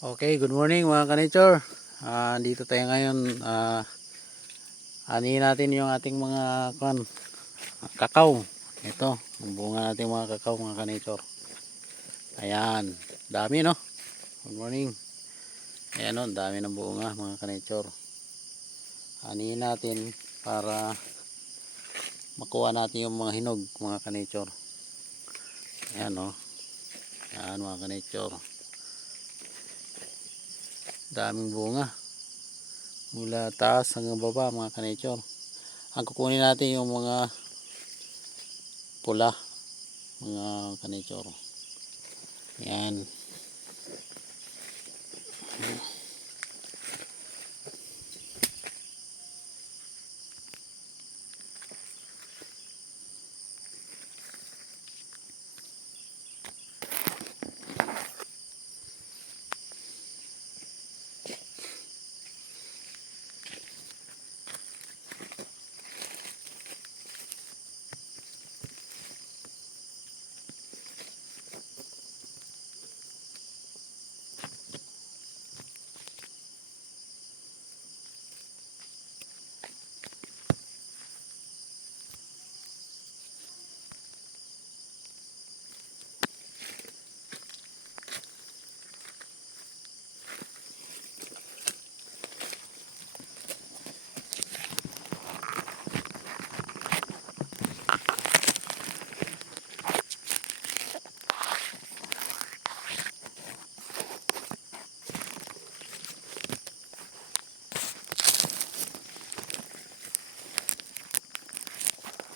Okay, good morning mga ka-nature. Dito tayo ngayon. Anihin natin yung ating mga kakao. Ito, ang bunga natin mga kakao mga ka-nature. Ayan, dami no. Good morning. Ayan no, dami ng bunga mga ka-nature. Anihin natin para makuha natin yung mga hinog mga ka-nature. Ayan no. Ayan mga ka-nature. Daming bunga. Mula taas hanggang baba mga ka-nature. Ang kukunin natin yung mga pula mga ka-nature. Yan.